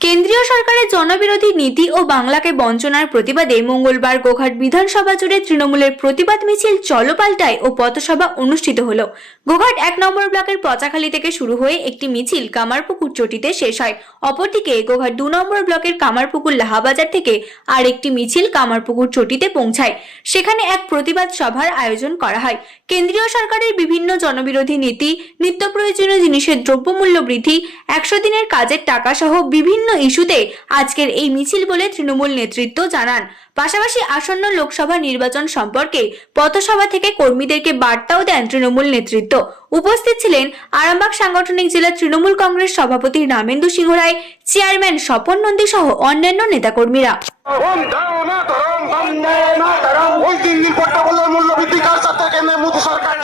কেন্দ্রীয় সরকারের জনবিরোধী নীতি ও বাংলাকে বঞ্চনার প্রতিবাদে মঙ্গলবার গোঘাট বিধানসভা জুড়ে তৃণমূলের প্রতিবাদ মিছিল চলপাল্টায় ও পথসভা অনুষ্ঠিত হলো। গোঘাট এক নম্বর ব্লকের পচাখালী থেকে শুরু হয়ে একটি মিছিল কামারপুকুর চটিতে শেষ হয়। অপরদিকে গোঘাট দু নম্বর ব্লকের কামারপুকুর লাহাবাজার থেকে আর একটি মিছিল কামারপুকুর চটিতে পৌঁছায়। সেখানে এক প্রতিবাদ সভার আয়োজন করা হয়। কেন্দ্রীয় সরকারের বিভিন্ন জনবিরোধী নীতি নিত্য প্রয়োজনীয় জিনিসের দ্রব্যমূল্য বৃদ্ধি, একশো দিনের কাজের টাকা সহ বিভিন্ন ইস্যুতে আজকের এই মিছিল বলে তৃণমূল নেতৃত্ব জানান। পাশাপাশি আসন্ন লোকসভা নির্বাচন সম্পর্কে পথসভা থেকে কর্মীদেরকে বার্তাও দেন তৃণমূল নেতৃত্ব। উপস্থিত ছিলেন আরামবাগ সাংগঠনিক জেলা তৃণমূল কংগ্রেস সভাপতি রামেন্দু সিংহ রায়, চেয়ারম্যান স্বপন নন্দী সহ অন্যান্য নেতাকর্মীরা। মূল্য বৃদ্ধি কার সাথে? মোদী সরকার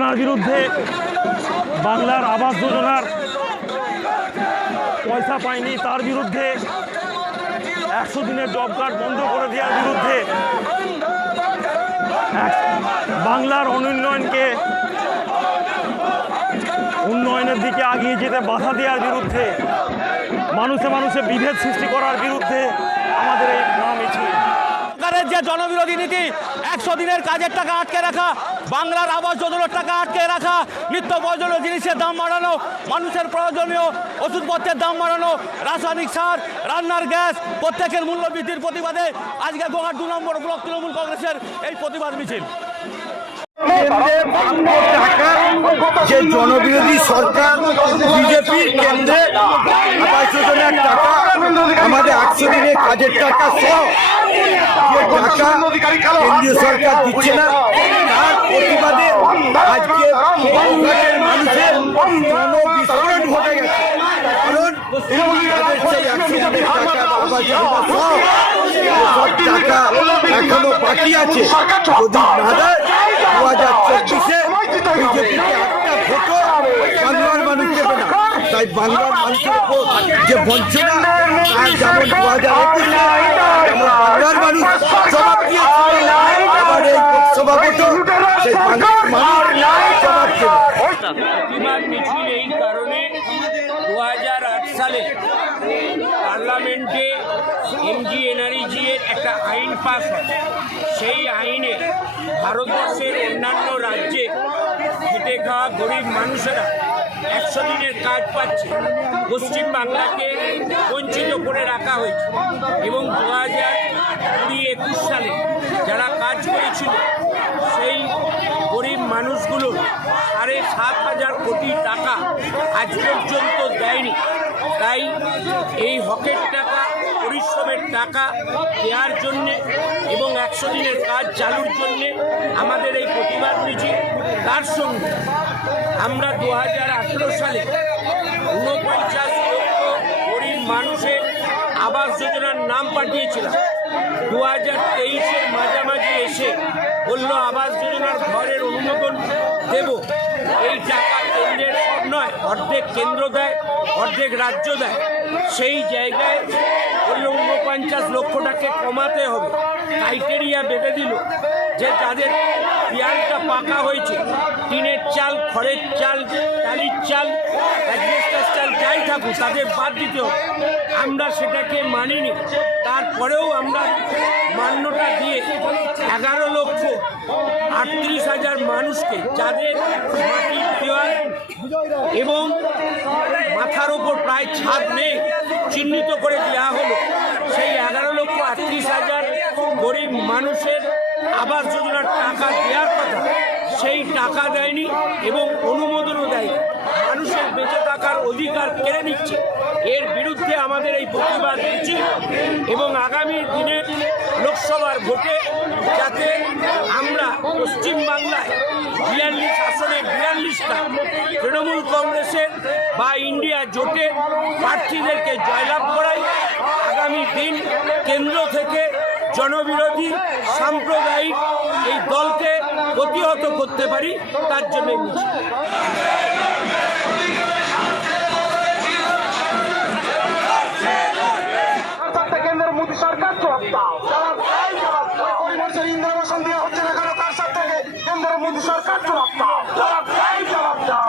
বঞ্চনার বিরুদ্ধে বাংলার আবাস যোজনার পয়সা পায়নি, তার বিরুদ্ধে একশো দিনের জব কার্ড বন্ধ করে দেওয়ার বিরুদ্ধে বাংলার অনুন্নয়নকে উন্নয়নের দিকে আগিয়ে যেতে বাধা দেওয়ার বিরুদ্ধে মানুষে মানুষে বিভেদ সৃষ্টি করার বিরুদ্ধে আমাদের এই মহামিছিল সরকারের যে জনবিরোধী নীতি, একশো দিনের কাজের টাকা আটকে রাখা, বাংলার আবাস যোজনার টাকা আটকে রাখা, নিত্য প্রয়োজনীয় জিনিসের দাম বাড়ানো, মানুষের প্রয়োজনীয় ওষুধপত্রের দাম বাড়ানো, রাসায়নিক সার, রান্নার গ্যাস, প্রত্যেকের মূল্য বৃদ্ধির প্রতিবাদে আজকে গোহাট দু নম্বর ব্লক তৃণমূল কংগ্রেসের এই প্রতিবাদ মিছিল। যে জনবিরোধী সরকার বিজেপির কেন্দ্রে আবাস যোজনার টাকা, আমাদের একশো দিনের কাজের টাকা সহ কেন্দ্রীয় সরকার দিচ্ছে না। তার প্রতিবাদে আজকে মানুষের জনবিস্ফোরণ ঘটে গেছে। কারণ টাকা এখনও বাকি আছে। যদি না দেয় দু হাজার চব্বিশে বিজেপিকে একটা ভোটও বাংলার মানুষ দেবে না। তাই বাংলার মানুষের উপর যে বঞ্চনা যেমন দু হাজার একুশে বাংলার মানুষ সেই প্রতিবাদ মিছিল এই কারণে দু হাজার আট সালে পার্লামেন্টে এমজি এনআরইজি এর একটা আইন পাস হয়। সেই আইনে ভারতবর্ষের অন্যান্য রাজ্যে খেটে খাওয়া গরিব মানুষেরা একশো দিনের কাজ পাচ্ছে। পশ্চিম বাংলাকে বঞ্চিত করে রাখা হয়েছে। এবং দু হাজার কুড়ি একুশ সালে যারা কাজ করেছিল মানুষগুলো সাড়ে সাত হাজার কোটি টাকা আজ পর্যন্ত দেয়নি। তাই এই হকের টাকা, পরিশ্রমের টাকা দেওয়ার জন্যে এবং একশো দিনের কাজ চালুর জন্যে আমাদের এই প্রতিবাদ মিছিল, তার সঙ্গে আমরা দু হাজার আঠেরো সালে ঊনপঞ্চাশ লক্ষ গরিব মানুষের আবাস যোজনার নাম পাঠিয়েছিলাম। দু হাজার তেইশের মাঝামাঝি এসে বলল, আবাস যোজনার ঘরের অনুমোদন দেব। এই টাকা কেন্দ্রের নয়, অর্ধেক কেন্দ্র দেয়, অর্ধেক রাজ্য দেয়। সেই জায়গায় বলল, ঊনপঞ্চাশ লক্ষটাকে কমাতে হবে। ক্রাইটেরিয়া বেঁধে দিল যে তাদের পিয়ালটা পাকা হয়েছে। চাল, খড়ের চাল টালির চাল চাল, যাই থাকুক, তাদের বাদ দিতেও আমরা সেটাকে মানিনি। তারপরেও আমরা মান্যটা দিয়ে এগারো লক্ষ আটত্রিশ হাজার মানুষকে যাদের মাটির দেওয়াল এবং মাথার ওপর প্রায় ছাদ নেই, চিহ্নিত করে দেওয়া হলো। সেই এগারো লক্ষ আটত্রিশ হাজার গরিব মানুষের আবাস যোজনার টাকা দেওয়ার কথা সেই টাকা দেয়নি এবং অনুমোদনও দেয়নি। মানুষের বেঁচে থাকার অধিকার কেড়ে নিচ্ছে? এর বিরুদ্ধে আমাদের এই প্রতিবাদ মিছিল এবং আগামী দিনের লোকসভার ভোটে যাতে আমরা পশ্চিমবাংলায় বিয়াল্লিশ আসনে বিয়াল্লিশটা তৃণমূল কংগ্রেসের বা ইন্ডিয়া জোটের প্রার্থীদেরকে জয়লাভ করাই আগামী দিন কেন্দ্র থেকে জনবিরোধী, সাম্প্রদায়িক এই দলকে প্রতিহত করতে পারি তার জন্য এই কেন্দ্রের মোদী সরকার জবাব চাই জবাব দাও ওই মানুষের ইন্দ্রাবাসন দেওয়া হচ্ছে না কেন তার সাথে কেন্দ্রের মোদী সরকার জবাব দাও জবাব চাই জবাব দাও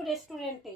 রেস্টুরেন্টে